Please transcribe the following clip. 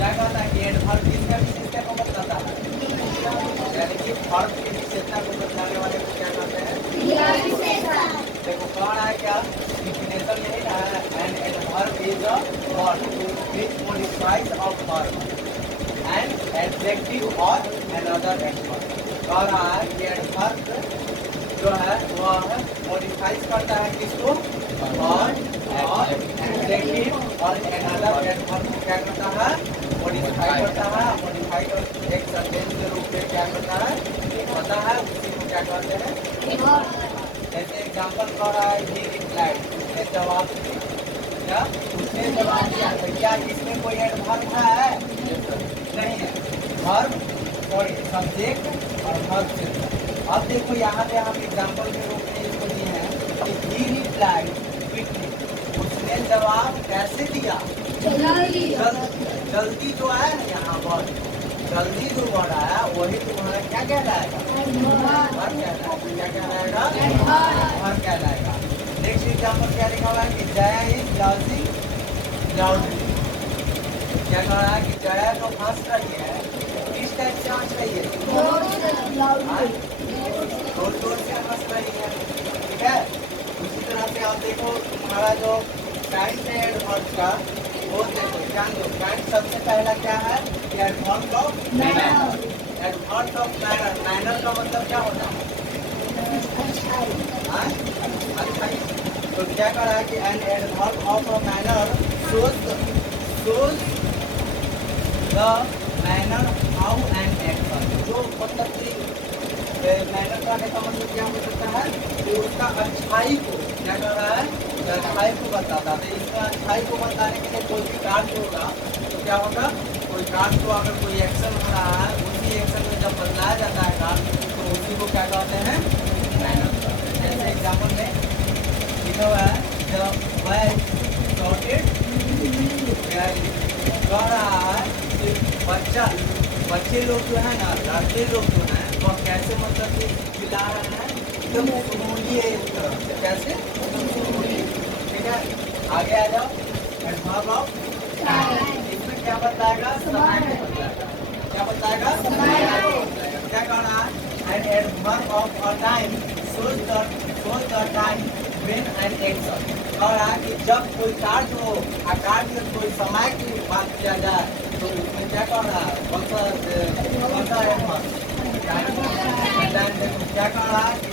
क्या कहता है कि एडवर्ब किसका विशेषता को बताता है, यानी कि वर्ब की विशेषता को बताने वाले को क्या कहते हैं, क्रिया विशेषण। देखो कौन है क्या डिफिनेशन यही ना है, an adverb is a verb which modifies a verb and adjective और अनदर एडवर्ब। कह रहा है कि एडवर्ब जो है वह मॉडिफाइज करता है किसको, और एडजेक्टिव और अनदर एडवर्ब क्या करता है, मॉडिफाई करता है। मॉडिफाई कर एक सेंटेंस के रूप में क्या करता है, पता है, उसी को क्या कहते हैं। जैसे एग्जांपल कह रहा है ही रिप्लाइड, उसने जवाब दिया, क्या उसने जवाब दिया, तो क्या इसमें कोई एडवर्ब है, नहीं है। वर्ब सॉरी सब्जेक्ट और वर्ब से। अब देखो यहाँ पे हम एग्जांपल के रूप में इसको दिए हैं कि ही रिप्लाइड क्विकली, उसने जवाब कैसे दिया, जल्दी जो है ना यहाँ वर्ड, जल्दी जो वर्ड आया वही तुम्हारा क्या कहलाएगा, वर्ब कहलाएगा। क्या कहलाएगा, वर्ब कहलाएगा। नेक्स्ट एग्जांपल क्या लिखा हुआ है कि जया इज लर्निंग लाउडली। क्या कह रहा है कि जया तो हंस रही है, किस टाइप से हंस रही है, जोर से हंस रही है, ठीक है। उसी तरह से आप देखो तुम्हारा जो टाइम है एडवर्ब का, वो देखो ध्यान दो। टाइम सबसे पहला क्या है, adverb of manner. Adverb of manner, manner का मतलब क्या होता है, अच्छाई। तो क्या कह रहा है कि an adverb of a manner shows the manner how an action, जो मतलब कि मैनर करने का मतलब क्या हो सकता है कि उसका अच्छाई को क्या कर रहा है, अच्छाई को बताता है। इसमें अच्छाई को बताने के लिए कोई भी कार्य होगा तो क्या होगा, कोई कार्य को अगर कोई एक्शन हो रहा है, उसी एक्शन में जब बदलाया जाता है कार्य, तो उसी को क्या कहते हैं, मैनर कहते हैं। जैसे एग्जाम्पल में लिखा हुआ है जब वह शॉर्टेड कह रहा है कि बच्चे लोग जो है ना, लड़के लोग जो हैं वह कैसे मतलब कि चिल्ला रहे हैं, एकदम सुनूलिए एक तरह से, कैसे सुनूलिए, ठीक है। आगे आ जाओ, एडवर्ब ऑफ इसमें क्या बताएगा, समय को बताएगा। क्या बताएगा, समय को बताएगा। क्या कह रहा है, an adverb of a time shows the time when an action। कह रहा है कि जब कोई कार्य हो, कार्य में कोई समय की बात किया जाए, तो उसमें क्या कह रहा है, क्या कह रहा है कि